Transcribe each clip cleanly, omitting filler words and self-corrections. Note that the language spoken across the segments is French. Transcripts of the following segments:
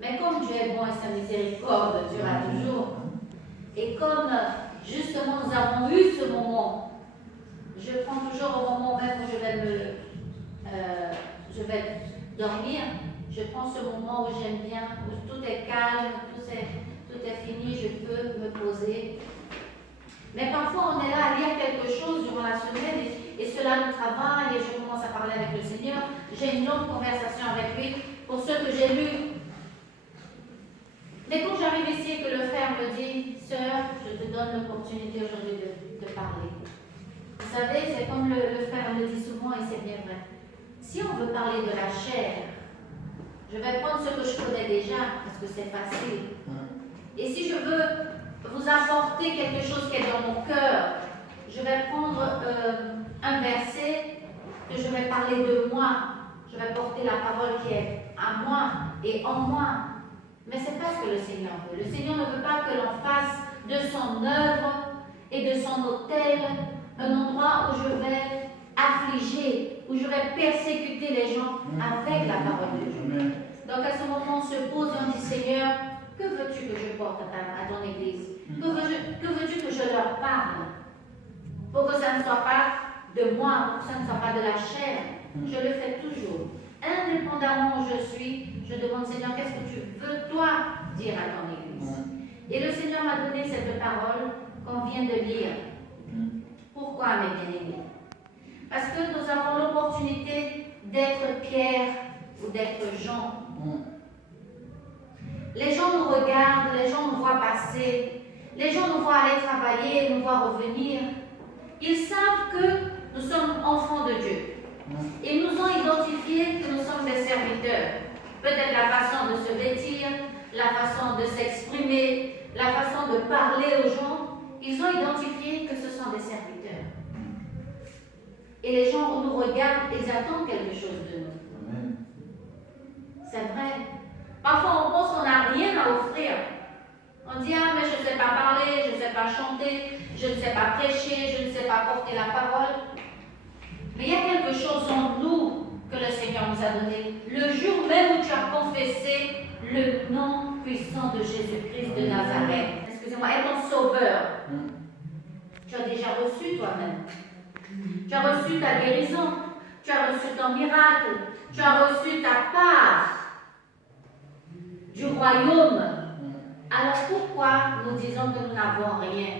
Mais comme Dieu est bon et sa miséricorde durera toujours, et comme justement nous avons eu ce moment, je prends toujours au moment même où je vais dormir, je prends ce moment où j'aime bien, où tout est calme, tout est fini, je peux me poser. Mais parfois on est là à lire quelque chose durant la semaine et cela nous travaille et je commence à parler avec le Seigneur. J'ai une longue conversation avec lui pour ce que j'ai lu. Mais quand j'arrive ici et que le frère me dit, sœur, je te donne l'opportunité aujourd'hui de parler. Vous savez, c'est comme le frère me dit souvent et c'est bien vrai. Si on veut parler de la chair, je vais prendre ce que je connais déjà parce que c'est facile. Et si je veux vous apporter quelque chose qui est dans mon cœur, je vais prendre un verset que je vais parler de moi. Je vais porter la parole qui est à moi et en moi. Mais ce n'est pas ce que le Seigneur veut. Le Seigneur ne veut pas que l'on fasse de son œuvre et de son autel un endroit où je vais affliger, où je vais persécuter les gens avec la parole de Dieu. Donc à ce moment, on se pose et on dit, Seigneur, que veux-tu que je porte à ton église? Que veux-tu que je leur parle? Pour que ça ne soit pas de moi, pour que ça ne soit pas de la chair. Je le fais toujours. Indépendamment où je suis, je demande, Seigneur, qu'est-ce que tu veux, toi, dire à ton église? Et le Seigneur m'a donné cette parole qu'on vient de lire. Pourquoi, mes bien-aimés? Parce que nous avons l'opportunité d'être Pierre ou d'être Jean. Les gens nous regardent, les gens nous voient passer, les gens nous voient aller travailler, nous voient revenir. Ils savent que nous sommes enfants de Dieu. Ils nous ont identifié que nous sommes des serviteurs. Peut-être la façon de se vêtir, la façon de s'exprimer, la façon de parler aux gens. Ils ont identifié que ce sont des serviteurs. Et les gens nous regardent, ils attendent quelque chose de nous. C'est vrai. Parfois, on pense qu'on n'a rien à offrir. On dit, ah, mais je ne sais pas parler, je ne sais pas chanter, je ne sais pas prêcher, je ne sais pas porter la parole. Mais il y a quelque chose en nous que le Seigneur nous a donné. Le jour même où tu as confessé le nom puissant de Jésus-Christ de Nazareth, excusez-moi, est ton sauveur. Tu as déjà reçu toi-même. Tu as reçu ta guérison, tu as reçu ton miracle, tu as reçu ta part du royaume. Alors pourquoi nous disons que nous n'avons rien?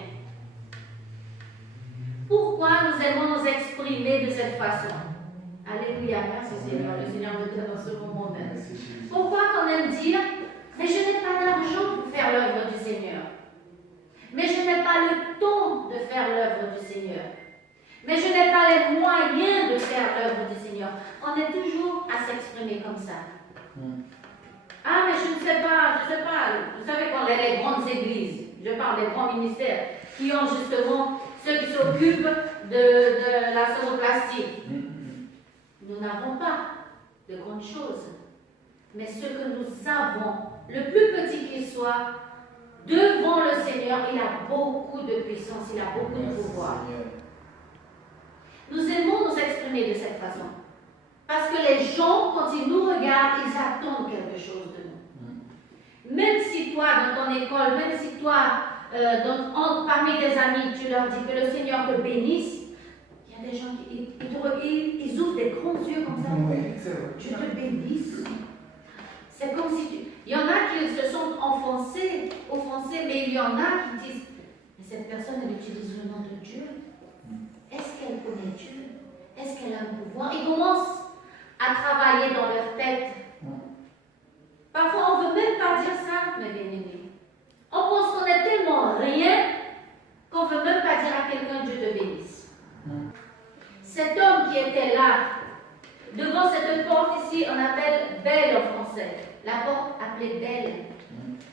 Pourquoi nous aimons nous exprimer de cette façon? Alléluia, merci Seigneur, le Seigneur me donne dans ce moment même. Pourquoi qu'on aime dire, mais je n'ai pas d'argent pour faire l'œuvre du Seigneur. Mais je n'ai pas le temps de faire l'œuvre du Seigneur. Mais je n'ai pas les moyens de faire l'œuvre du Seigneur. On est toujours à s'exprimer comme ça. Ah, mais je ne sais pas, Vous savez, quand les grandes églises, je parle des grands ministères, qui ont justement ceux qui s'occupent de la sonoplastie. Nous n'avons pas de grandes choses. Mais ce que nous avons, le plus petit qu'il soit, devant le Seigneur, il a beaucoup de puissance, il a beaucoup de pouvoir. Nous aimons nous exprimer de cette façon. Parce que les gens, quand ils nous regardent, ils attendent quelque chose de nous. Même si toi, dans ton école, même si toi, parmi tes amis, tu leur dis que le Seigneur te bénisse, il y a des gens qui ils ouvrent des grands yeux comme ça. Tu te bénisses. C'est comme si il y en a qui se sont offensés, mais il y en a qui disent, mais cette personne, elle utilise le nom de Dieu. Est-ce qu'elle connaît Dieu? Est-ce qu'elle a un pouvoir? Ils commencent à travailler dans leur tête. Parfois, on ne veut même pas dire ça, mes bien-aimés. On pense qu'on est tellement rien qu'on ne veut même pas dire à quelqu'un Dieu te bénisse. Cet homme qui était là, devant cette porte ici, on appelle belle en français. La porte appelée belle.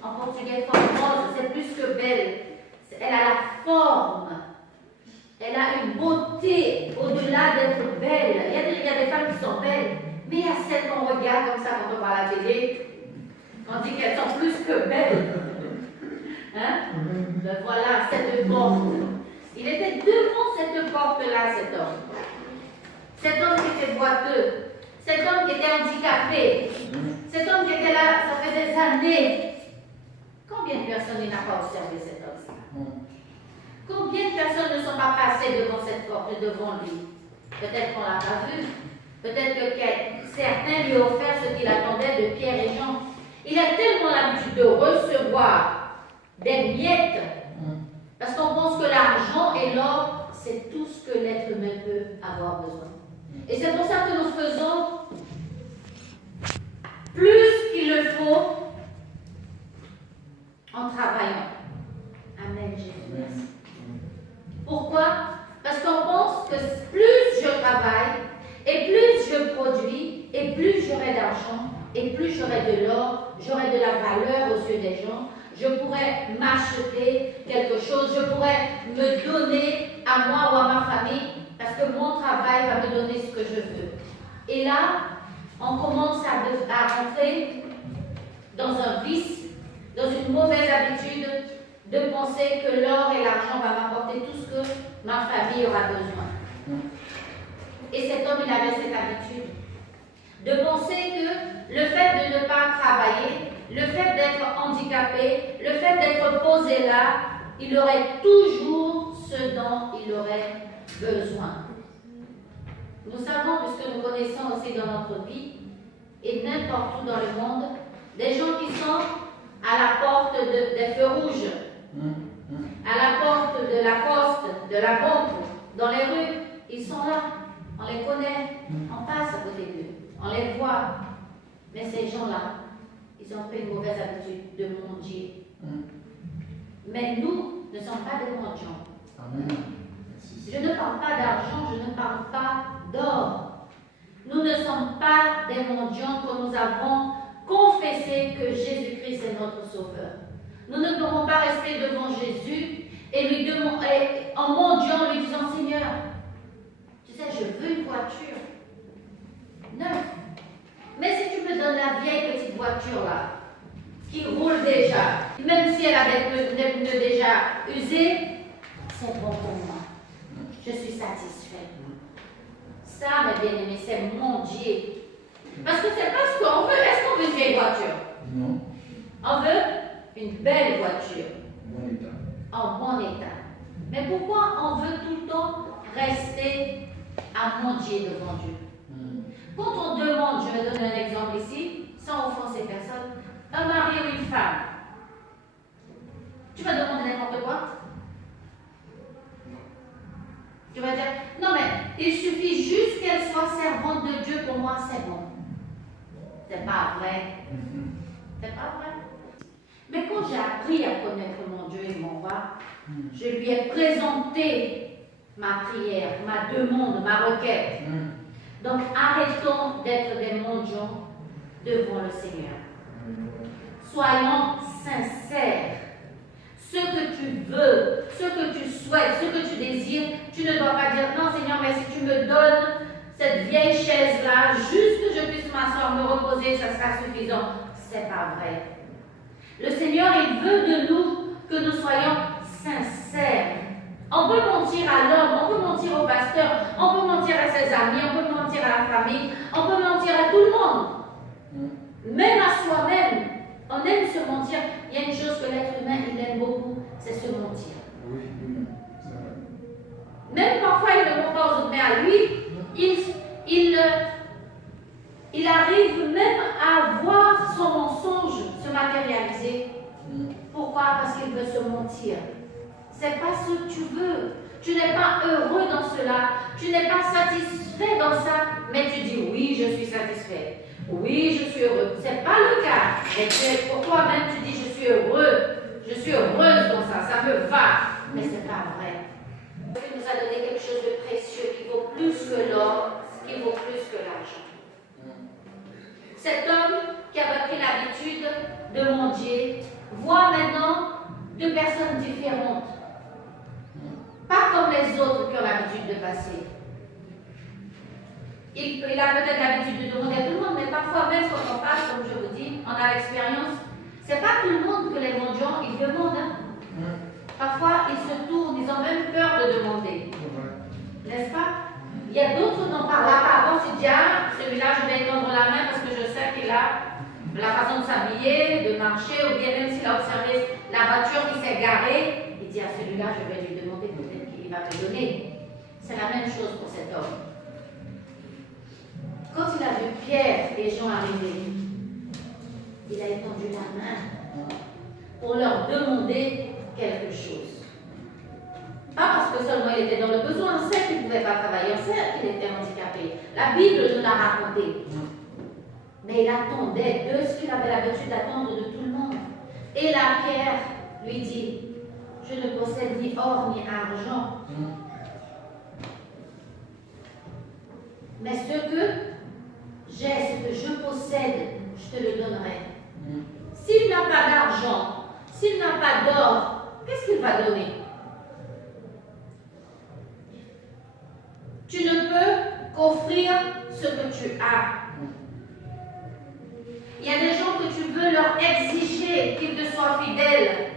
En portugais, formosa, c'est plus que belle. Elle a la forme. Elle a une beauté au-delà d'être belle. Il y a des femmes qui sont belles, mais il y a celles qu'on regarde comme ça quand on voit la télé. On dit qu'elles sont plus que belles. Hein? Ben voilà, cette porte. Il était devant cette porte-là, cet homme. Cet homme qui était boiteux. Cet homme qui était handicapé. Cet homme qui était là, ça faisait années. Combien de personnes il n'a pas observé cet homme-là? Combien de personnes ne sont pas passées devant cette porte, devant lui? Peut-être qu'on ne l'a pas vu. Peut-être que certains lui ont offert ce qu'il attendait de Pierre et Jean. Il a tellement l'habitude de recevoir des miettes, parce qu'on pense que l'argent et l'or, c'est tout ce que l'être humain peut avoir besoin. Et c'est pour ça que nous faisons plus qu'il le faut en travaillant. Amen, Jésus. Merci. Pourquoi? Parce qu'on pense que plus je travaille, et plus je produis, et plus j'aurai d'argent, et plus j'aurai de l'or, j'aurai de la valeur aux yeux des gens, je pourrais m'acheter quelque chose, je pourrais me donner à moi ou à ma famille, parce que mon travail va me donner ce que je veux. Et là, on commence à rentrer dans un vice, dans une mauvaise habitude de penser que l'or et l'argent vont m'apporter tout ce que ma famille aura besoin. Et cet homme, il avait cette habitude de penser que le fait de ne pas travailler, le fait d'être handicapé, le fait d'être posé là, il aurait toujours ce dont il aurait besoin. Nous savons, puisque nous connaissons aussi dans notre vie, et n'importe où dans le monde, des gens qui sont à la porte des feux rouges, à la porte de la poste, de la banque, dans les rues, ils sont là, on les connaît, on passe à côté d'eux, on les voit. Mais ces gens-là, ils ont pris une mauvaise habitude de mendier. Mais nous ne sommes pas des mendiants. Amen. Je ne parle pas d'argent, je ne parle pas d'or. Nous ne sommes pas des mendiants que nous avons confessé que Jésus-Christ est notre Sauveur. Nous ne pourrons pas rester devant Jésus et lui demander, en mendiant, lui disant, Seigneur, tu sais, je veux une voiture neuve. Mais si tu me donnes la vieille petite voiture là, qui roule déjà, même si elle a des pneus déjà usés, c'est bon pour moi. Je suis satisfait. Ça, mes bien-aimés, c'est mendier. Parce que c'est pas ce qu'on veut. Est-ce qu'on veut une vieille voiture? Non. On veut une belle voiture. Bon état. En bon état. Mais pourquoi on veut tout le temps rester à mendier devant Dieu? Quand on demande, je vais donner un exemple ici, sans offenser personne, un mari ou une femme, tu vas demander n'importe quoi? Tu vas dire, non mais il suffit juste qu'elle soit servante de Dieu, pour moi c'est bon. C'est pas vrai. C'est pas vrai. Mais quand j'ai appris à connaître mon Dieu et mon roi, je lui ai présenté ma prière, ma demande, ma requête. Donc arrêtons d'être des mendiants devant le Seigneur. Soyons sincères. Ce que tu veux, ce que tu souhaites, ce que tu désires, tu ne dois pas dire non Seigneur, mais si tu me donnes cette vieille chaise-là, juste que je puisse m'asseoir, me reposer, ça sera suffisant. C'est pas vrai. Le Seigneur, il veut de nous que nous soyons sincères. On peut mentir à l'homme, on peut mentir au pasteur, on peut mentir à ses amis, on peut mentir à la famille, on peut mentir à tout le monde. Même à soi-même, on aime se mentir. Il y a une chose que l'être humain, il aime beaucoup, c'est se mentir. Oui, Même parfois, il ne ment pas aux autres, mais à lui, il arrive même à voir son mensonge se matérialiser. Pourquoi? Parce qu'il veut se mentir. C'est pas ce que tu veux. Tu n'es pas heureux dans cela. Tu n'es pas satisfait dans ça. Mais tu dis oui, je suis satisfait. Oui, je suis heureux. Ce n'est pas le cas. Mais pour toi-même, tu dis je suis heureux. Je suis heureuse dans ça. Ça me va. Mais ce n'est pas vrai. Dieu nous a donné quelque chose de précieux qui vaut plus que l'or, qui vaut plus que l'argent. Cet homme qui avait pris l'habitude de mendier voit maintenant deux personnes différentes. Pas comme les autres qui ont l'habitude de passer. Il a peut-être l'habitude de demander à tout le monde, mais parfois même quand on passe, comme je vous dis, on a l'expérience. C'est pas tout le monde que les mendiants, ils demandent. Parfois, ils se tournent, ils ont même peur de demander. N'est-ce pas? Il y a d'autres qui n'en parlent pas. Avant, c'est déjà, celui-là, je vais étendre la main parce que je sais qu'il a la façon de s'habiller, de marcher, ou bien même s'il a observé la voiture qui s'est garée, il dit à celui-là, je vais lui demander, peut-être qu'il va me donner. C'est la même chose pour cet homme. Quand il a vu Pierre et Jean arriver, il a étendu la main pour leur demander quelque chose. Pas parce que seulement il était dans le besoin, on sait qu'il ne pouvait pas travailler, on sait qu'il était handicapé. La Bible nous l'a raconté. Mais il attendait de ce qu'il avait l'habitude d'attendre de tout le monde. Et là, Pierre lui dit, je ne possède ni or ni argent. Mais ce que j'ai, ce que je possède, je te le donnerai. S'il n'a pas d'argent, s'il n'a pas d'or, qu'est-ce qu'il va donner? Tu ne peux qu'offrir ce que tu as. Il y a des gens que tu veux leur exiger qu'ils te soient fidèles.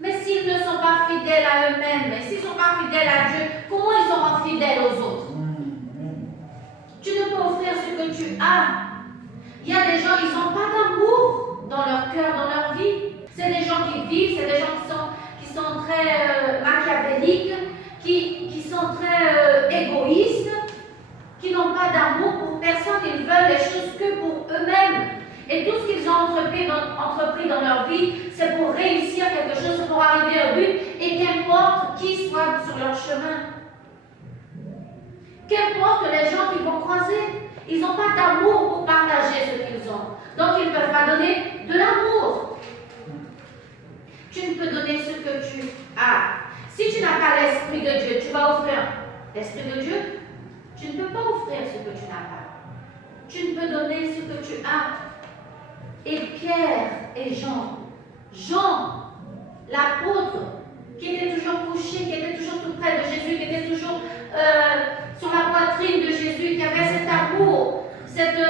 Mais s'ils ne sont pas fidèles à eux-mêmes, et s'ils ne sont pas fidèles à Dieu, comment ils seront fidèles aux autres? Tu ne peux offrir ce que tu as. Il y a des gens, ils n'ont pas d'amour dans leur cœur, dans leur vie. C'est des gens qui vivent, c'est des gens qui sont très machiavéliques, qui sont très égoïstes, qui n'ont pas d'amour pour personne. Ils veulent les choses que pour eux-mêmes. Et tout ce qu'ils ont entrepris dans leur vie, c'est pour réussir quelque chose, pour arriver au but, et qu'importe qui soit sur leur chemin. Qu'importe les gens qu'ils vont croiser, ils n'ont pas d'amour pour partager ce qu'ils ont. Donc ils ne peuvent pas donner de l'amour. Tu ne peux donner ce que tu as. Si tu n'as pas l'Esprit de Dieu, tu vas offrir l'Esprit de Dieu. Tu ne peux pas offrir ce que tu n'as pas. Tu ne peux donner ce que tu as. Et Pierre et Jean, l'apôtre, qui était toujours couché, qui était toujours tout près de Jésus, qui était toujours sur la poitrine de Jésus, qui avait cet amour, cette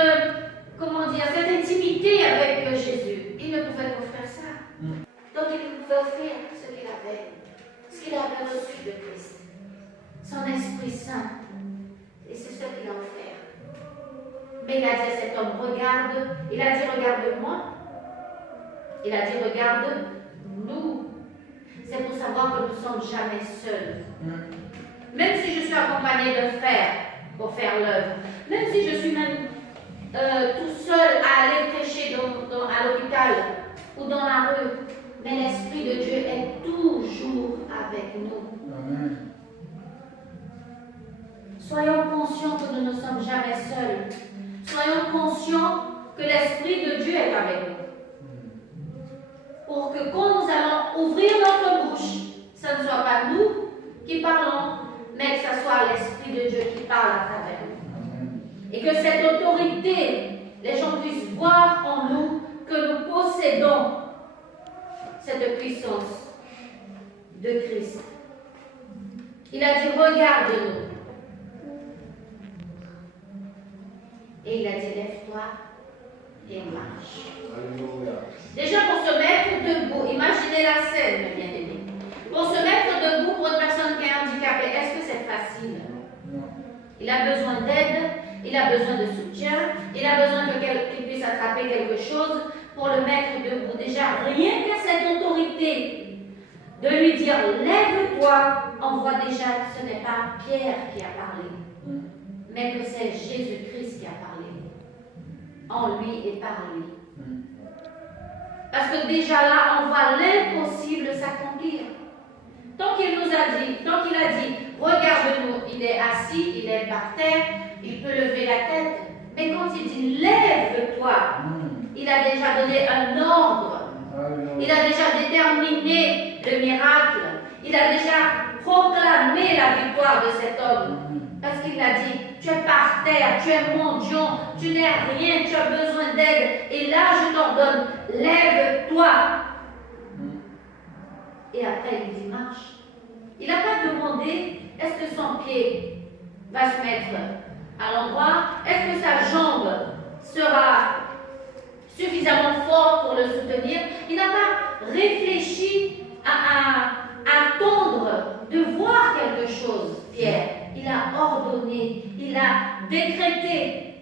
intimité avec Jésus. Il ne pouvait qu'offrir ça. Donc il pouvait offrir ce qu'il avait reçu de Christ, son Esprit Saint. Et c'est ce qu'il a offert. Mais il a dit à cet homme, regarde, il a dit, regarde-moi. Il a dit, regarde-nous. C'est pour savoir que nous ne sommes jamais seuls. Même si je suis accompagné de frères pour faire l'œuvre, même si je suis même tout seul à aller prêcher à l'hôpital ou dans la rue, mais l'Esprit de Dieu est toujours avec nous. Amen. Soyons conscients que nous ne sommes jamais seuls. Soyons conscients que l'Esprit de Dieu est avec nous. Pour que quand nous allons ouvrir notre bouche, ce ne soit pas nous qui parlons, mais que ce soit l'Esprit de Dieu qui parle à travers nous. Et que cette autorité, les gens puissent voir en nous que nous possédons cette puissance de Christ. Il a dit, regarde-nous. Et il a dit, lève-toi et marche. Alléluia. Déjà pour se mettre debout, imaginez la scène, mes bien-aimés. Pour se mettre debout pour une personne qui est handicapée, est-ce que c'est facile? Il a besoin d'aide, il a besoin de soutien, il a besoin qu'il puisse attraper quelque chose pour le mettre debout. Déjà, rien que cette autorité de lui dire, lève-toi, on voit déjà que ce n'est pas Pierre qui a parlé, mais que c'est Jésus-Christ qui a parlé, en lui et par lui. Parce que déjà là, on voit l'impossible s'accomplir. Tant qu'il nous a dit, tant qu'il a dit, regarde-nous, il est assis, il est par terre, il peut lever la tête, mais quand il dit, lève-toi, il a déjà donné un ordre, il a déjà déterminé le miracle, il a déjà proclamé la victoire de cet homme. Parce qu'il a dit, tu es par terre, tu es mendiant, tu n'es rien, tu as besoin d'aide. Et là, je t'ordonne, lève-toi. Et après, il dit, marche. Il n'a pas demandé, est-ce que son pied va se mettre à l'endroit? Est-ce que sa jambe sera suffisamment forte pour le soutenir? Il n'a pas réfléchi à attendre de voir quelque chose, Pierre. Il a ordonné, il a décrété,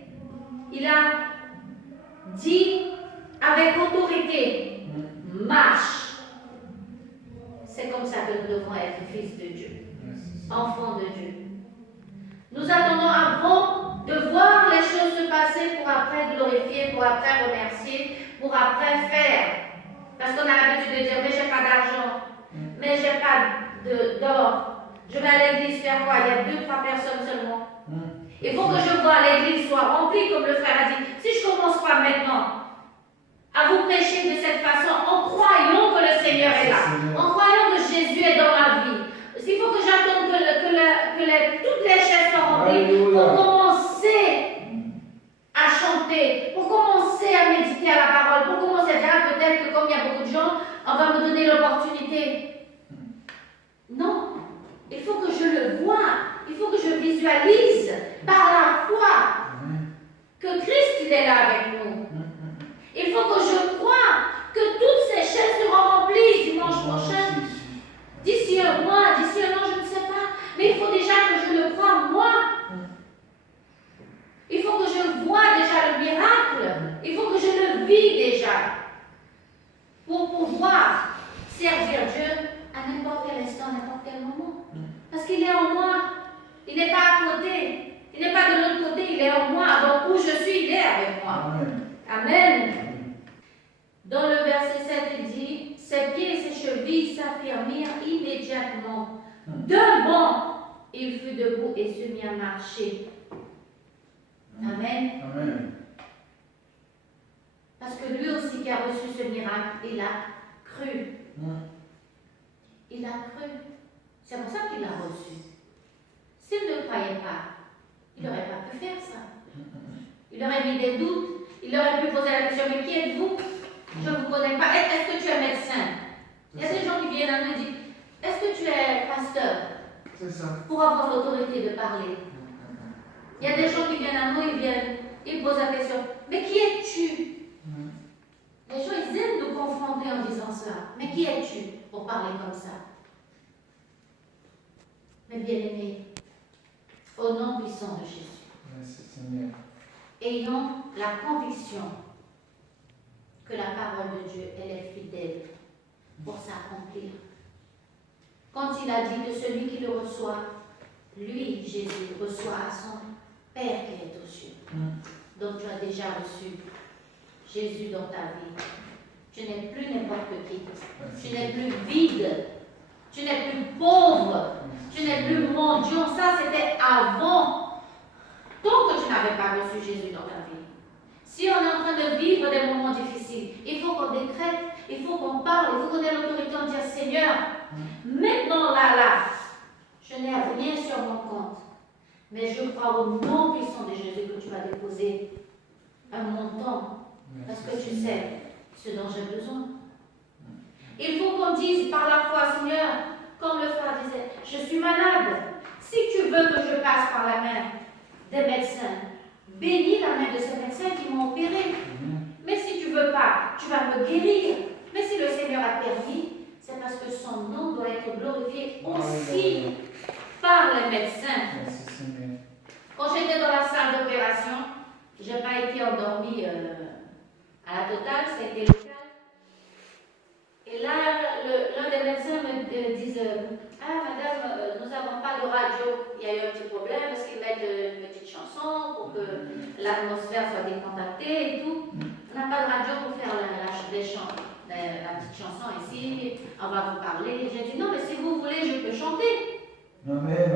il a dit avec autorité, marche. C'est comme ça que nous devons être fils de Dieu, enfants de Dieu. Nous attendons avant de voir les choses se passer pour après glorifier, pour après remercier, pour après faire. Parce qu'on a l'habitude de dire, mais j'ai pas d'argent, mais j'ai pas d'or. Je vais à l'église faire quoi? Il y a 2-3 personnes seulement. Il faut que je vois l'église soit remplie, comme le frère a dit. Si je ne commence pas maintenant à vous prêcher de cette façon, en croyant que le Seigneur est là, en croyant que Jésus est dans ma vie, il faut que j'attende que toutes les chaises soient remplies pour commencer à chanter, pour commencer à méditer à la parole, pour commencer à dire, ah, peut-être que comme il y a beaucoup de gens, on va me donner l'opportunité. Non, il faut que je le voie, il faut que je visualise par la foi que Christ il est là avec nous. Il faut que je croie que toutes ces chaises seront remplies dimanche prochain. D'ici un mois, d'ici un an, je ne sais pas. Mais il faut déjà que je le croie moi. Il faut que je vois déjà le miracle. Il faut que je le vis déjà. Pour pouvoir servir Dieu à n'importe quel instant, à n'importe quel moment. Parce qu'il est en moi. Il n'est pas à côté. Il n'est pas de l'autre côté. Il est en moi. Donc où je suis, il est avec moi. Amen. Dans le verset 7, il dit, ses pieds et ses chevilles s'affirmirent immédiatement. D'un bond, il fut debout et se mit à marcher. Amen. Amen. Parce que lui aussi qui a reçu ce miracle, il a cru. Il a cru. C'est pour ça qu'il l'a reçu. S'il ne croyait pas, il n'aurait pas pu faire ça. Il aurait mis des doutes. Il aurait pu poser la question, mais qui êtes-vous? Je ne vous connais pas. Est-ce que tu es médecin? Il y a des gens qui viennent à nous et disent, est-ce que tu es pasteur? C'est ça. Pour avoir l'autorité de parler. Il y a des gens qui viennent à nous, ils posent la question, mais qui es-tu? Les gens, ils aiment nous confronter en disant ça. Mais qui es-tu pour parler comme ça? Mais bien aimé, au nom puissant de Jésus, Merci Seigneur. ayons la conviction que la parole de Dieu, elle est fidèle pour s'accomplir. Quand il a dit que celui qui le reçoit, lui, Jésus, reçoit à son Père qui est aux cieux. Donc tu as déjà reçu Jésus dans ta vie. Tu n'es plus n'importe qui. Tu n'es plus vide. Tu n'es plus pauvre. Tu n'es plus mendiant. Ça, c'était avant. Tant que tu n'avais pas reçu Jésus dans ta vie. Si on est en train de vivre des moments difficiles, il faut qu'on décrète, il faut qu'on parle, il faut qu'on ait l'autorité en dire Seigneur, maintenant là, je n'ai rien sur mon compte. Mais je crois au nom puissant de Jésus que tu vas déposer un montant. Parce que tu sais ce dont j'ai besoin. Il faut qu'on dise par la foi, Seigneur, comme le frère disait, je suis malade. Si tu veux que je passe par la main des médecins, bénis la main de ces médecins qui m'ont opéré. Mais si tu ne veux pas, tu vas me guérir. Mais si le Seigneur a permis, c'est parce que son nom doit être glorifié aussi par les médecins. Merci Seigneur. Quand j'étais dans la salle d'opération, je n'ai pas été endormie à la totale, c'était local. Et là, l'un des médecins me dit ah madame, nous n'avons pas de radio. Il y a eu un petit problème parce qu'ils mettent une petite chanson pour que l'atmosphère soit décontractée et tout. On n'a pas de radio pour faire la petite chanson ici. On va vous parler. J'ai dit non, mais si vous voulez, je peux chanter. Amen.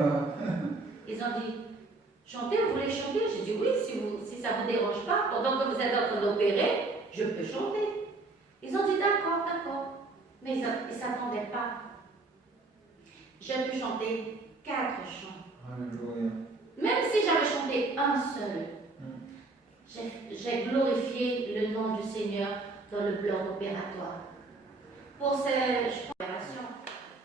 Ils ont dit chanter, vous voulez chanter? J'ai dit oui, si ça ne vous dérange pas, pendant que vous êtes en train d'opérer, je peux chanter. Ils ont dit d'accord, d'accord. Mais ils ne s'attendaient pas. J'ai pu chanter 4 chants. Alléluia. Même si j'avais chanté un seul, j'ai glorifié le nom du Seigneur dans le bloc opératoire. Pour ces opérations.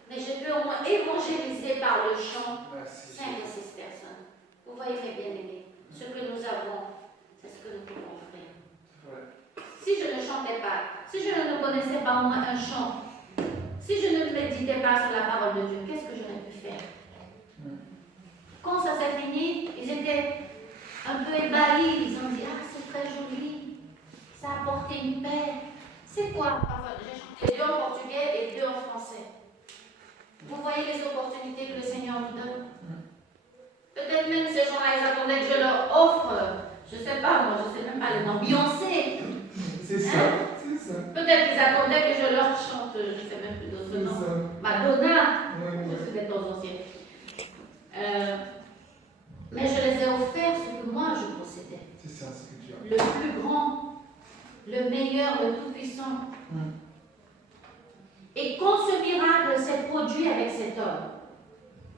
Mais j'ai pu au moins évangéliser par le chant 5 ou 6 personnes. Vous voyez, mes bien-aimés, ce que nous avons, c'est ce que nous pouvons offrir. Ouais. Si je ne chantais pas, si je ne connaissais pas au moins un chant, si je ne méditais pas sur la parole de Dieu, qu'est-ce que j'aurais pu faire? Quand ça s'est fini, ils étaient un peu ébahis. Ils ont dit, ah, c'est très joli. Ça a apporté une paix. C'est quoi? Enfin, j'ai chanté 2 en portugais et 2 en français. Vous voyez les opportunités que le Seigneur nous donne. Peut-être même ces gens-là, ils attendaient que je leur offre, je ne sais pas, moi, je ne sais même pas le nom, Beyoncé. C'est ça, Hein? c'est ça. Peut-être qu'ils attendaient que je leur chante, je ne sais même plus d'autres noms. Madonna, je sais des temps anciens. Mais je les ai offerts ce que moi je possédais. C'est ça ce que tu as. Le plus grand, le meilleur, le tout-puissant. Et quand ce miracle s'est produit avec cet homme,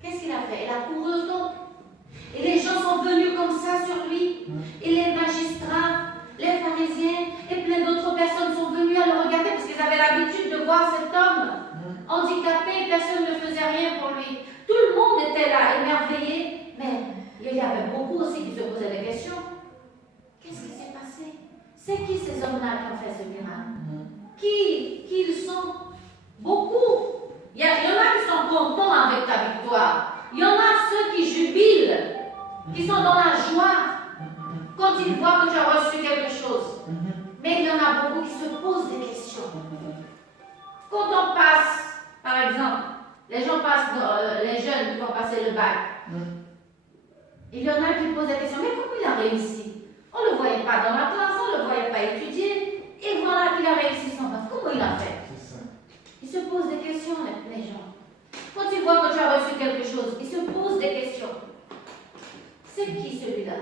qu'est-ce qu'il a fait? Il a couru au temple. Et les gens sont venus comme ça sur lui. Et les magistrats, les pharisiens et plein d'autres personnes sont venus à le regarder parce qu'ils avaient l'habitude de voir cet homme handicapé. Personne ne faisait rien pour lui. Tout le monde était là, émerveillé. Mais il y avait beaucoup aussi qui se posaient des questions. Qu'est-ce qui s'est passé? C'est qui ces hommes-là qui ont fait ce miracle? Qui ils sont? Beaucoup. Il y en a qui sont contents avec ta victoire. Il y en a ceux qui jubilent, qui sont dans la joie quand ils voient que tu as reçu quelque chose. Mais il y en a beaucoup qui se posent des questions. Quand on passe, par exemple, les gens passent, les jeunes qui vont passer le bac, il y en a qui posent des questions. Mais comment il a réussi? On ne le voyait pas dans la classe, on ne le voyait pas étudier. Et voilà qu'il a réussi son bac. Comment il a fait? Ils se posent des questions, les gens. Quand ils voient que tu as reçu quelque chose, ils se posent des questions. C'est qui celui-là?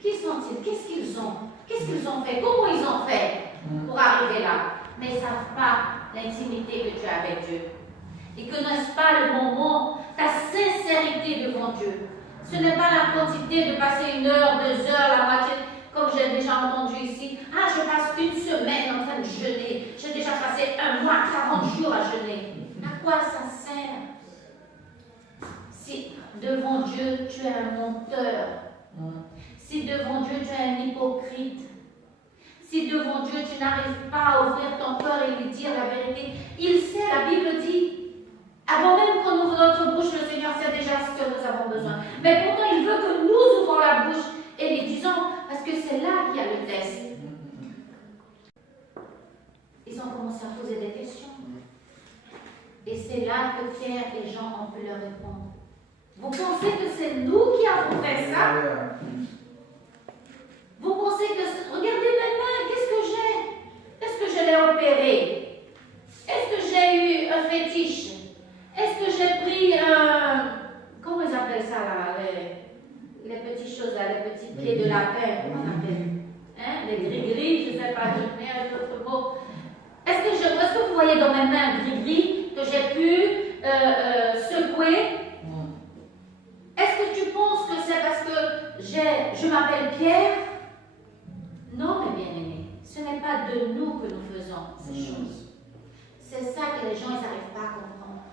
Qui sont-ils? Qu'est-ce qu'ils ont? Qu'est-ce qu'ils ont fait? Comment ils ont fait pour arriver là? Mais ils ne savent pas l'intimité que tu as avec Dieu. Ils ne connaissent pas le moment, ta sincérité devant Dieu. Ce n'est pas la quantité de passer 1 heure, 2 heures, la moitié, comme j'ai déjà entendu ici. Ah, je passe 1 semaine en train de jeûner. J'ai déjà passé 1 mois, 40 jours à jeûner. À quoi ça sert? Si devant Dieu, tu es un menteur. Si devant Dieu, tu es un hypocrite. Si devant Dieu, tu n'arrives pas à ouvrir ton cœur et lui dire la vérité. Il sait, la Bible dit, avant même qu'on ouvre notre bouche, le Seigneur sait déjà ce que nous avons besoin. Mais pourtant, il veut que nous ouvrons la bouche et lui disons, parce que c'est là qu'il y a le test. Ils ont commencé à poser des questions. Et c'est là que Pierre et Jean ont pu leur répondre. Vous pensez que c'est nous qui avons fait ça? Vous pensez que... Regardez mes mains, qu'est-ce que j'ai? Est-ce que je l'ai opéré? Est-ce que j'ai eu un fétiche? Est-ce que j'ai pris un... Comment ils appellent ça là? Les petites choses là, les petits pieds de lapin, comment on appelle? Hein? Les gris-gris, je ne sais pas, je mets un autre mot. Est-ce que vous voyez dans mes mains un gris-gris que j'ai pu secouer? Est-ce que tu penses que c'est parce que je m'appelle Pierre? Non, mes bien-aimés, ce n'est pas de nous que nous faisons ces choses. C'est ça que les gens n'arrivent pas à comprendre.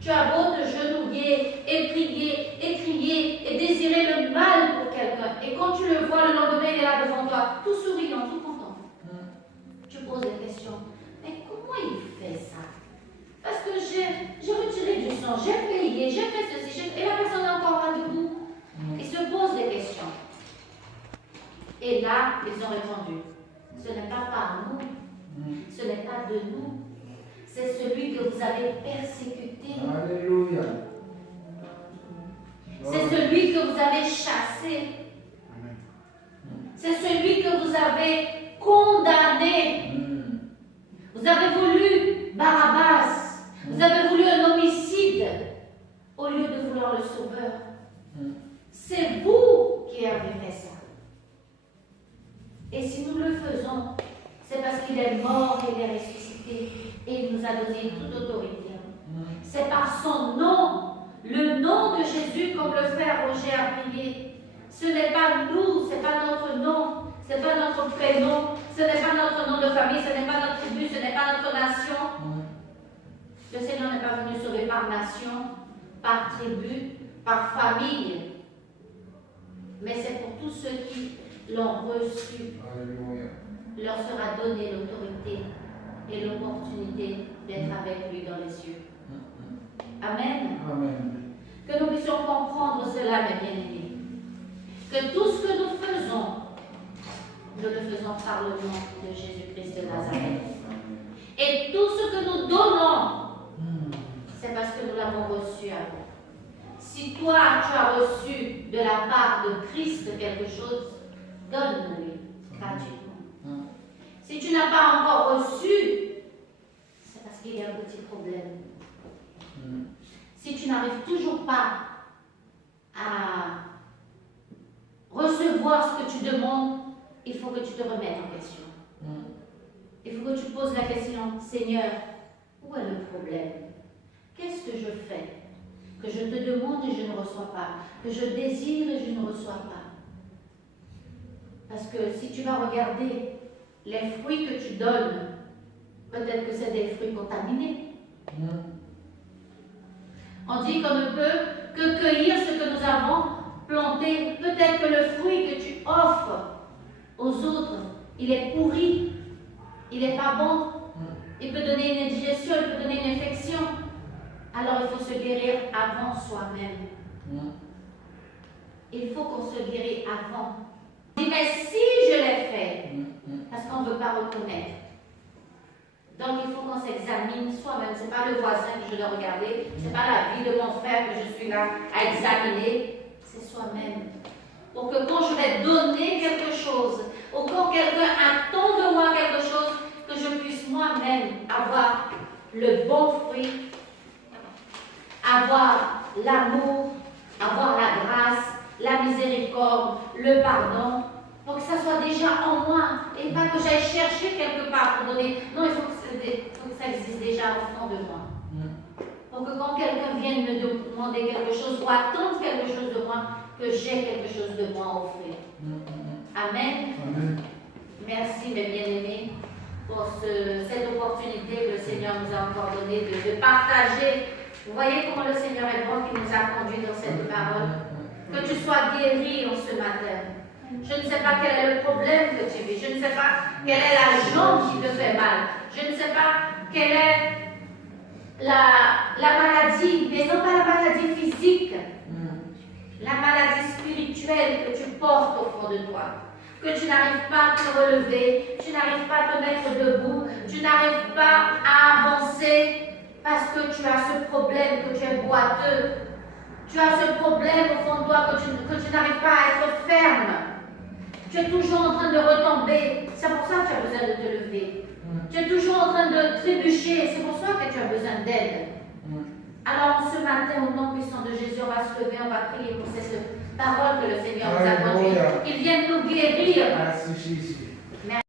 Tu as beau te genouiller et prier et crier et désirer le mal pour quelqu'un. Et quand tu le vois le lendemain, il est là devant toi, tout souriant, tout content. Tu poses des questions. Mais comment il fait ça? Parce que j'ai retiré du sang, j'ai prié, j'ai fait ceci, et la personne est encore là debout. Ils se posent des questions. Et là, ils ont répondu. Ce n'est pas par nous. Ce n'est pas de nous. C'est celui que vous avez persécuté. Alléluia. C'est celui que vous avez chassé. C'est celui que vous avez condamné. Vous avez voulu Barabbas. Vous avez voulu un homicide au lieu de vouloir le sauveur. C'est vous qui avez fait ça. Et si nous le faisons, c'est parce qu'il est mort et il est ressuscité et il nous a donné toute autorité. C'est par son nom, le nom de Jésus, comme le frère Roger a prié. Ce n'est pas nous, ce n'est pas notre nom, ce n'est pas notre prénom, ce n'est pas notre nom de famille, ce n'est pas notre tribu, ce n'est pas notre nation. Le Seigneur n'est pas venu sauver par nation, par tribu, par famille. Mais c'est pour tous ceux qui l'ont reçu. Alléluia. Leur sera donnée l'autorité et l'opportunité d'être avec lui dans les cieux. Amen. Amen. Que nous puissions comprendre cela, mes bien-aimés. Que tout ce que nous faisons nous le faisons par le nom de Jésus-Christ de Nazareth. Et tout ce que nous donnons, c'est parce que nous l'avons reçu avant. Si toi, tu as reçu de la part de Christ quelque chose, donne-lui gratuitement. Si tu n'as pas encore reçu, c'est parce qu'il y a un petit problème. Si tu n'arrives toujours pas à recevoir ce que tu demandes, il faut que tu te remettes en question. Il faut que tu poses la question, Seigneur, où est le problème? Qu'est-ce que je fais? Que je te demande et je ne reçois pas. Que je désire et je ne reçois pas. Parce que si tu vas regarder les fruits que tu donnes, peut-être que c'est des fruits contaminés. On dit qu'on ne peut que cueillir ce que nous avons planté. Peut-être que le fruit que tu offres aux autres, il est pourri, il n'est pas bon, il peut donner une indigestion, il peut donner une infection. Alors il faut se guérir avant soi-même. Il faut qu'on se guérisse avant. On dit, mais si je l'ai fait, parce qu'on ne veut pas reconnaître. Donc il faut qu'on s'examine soi-même. Ce n'est pas le voisin que je dois regarder, ce n'est pas la vie de mon frère que je suis là à examiner, c'est soi-même. Pour que quand je vais donner quelque chose, ou quand quelqu'un attend de moi quelque chose, que je puisse moi-même avoir le bon fruit, avoir l'amour, avoir la grâce, la miséricorde, le pardon, pour que ça soit déjà en moi et pas que j'aille chercher quelque part pour donner. Non, il faut que ça existe déjà au fond de moi. Pour que quand quelqu'un vienne me demander quelque chose ou attendre quelque chose de moi, que j'ai quelque chose de moi à offrir. Amen. Amen. Merci mes bien-aimés pour cette opportunité que le Seigneur nous a encore donnée de partager. Vous voyez comment le Seigneur est bon qui nous a conduits dans cette parole. Que tu sois guéri en ce matin. Je ne sais pas quel est le problème que tu vis. Je ne sais pas quelle est la jambe qui te fait mal. Je ne sais pas quelle est la maladie, mais non pas la maladie physique. La maladie spirituelle que tu portes au fond de toi. Que tu n'arrives pas à te relever, tu n'arrives pas à te mettre debout, tu n'arrives pas à avancer parce que tu as ce problème, que tu es boiteux. Tu as ce problème au fond de toi que tu n'arrives pas à être ferme. Tu es toujours en train de retomber. C'est pour ça que tu as besoin de te lever. Tu es toujours en train de trébucher. C'est pour ça que tu as besoin d'aide. Alors ce matin, au nom puissant de Jésus, on va se lever, on va prier pour cette parole que le Seigneur nous a conduite. Il vient nous guérir. Merci, Jésus.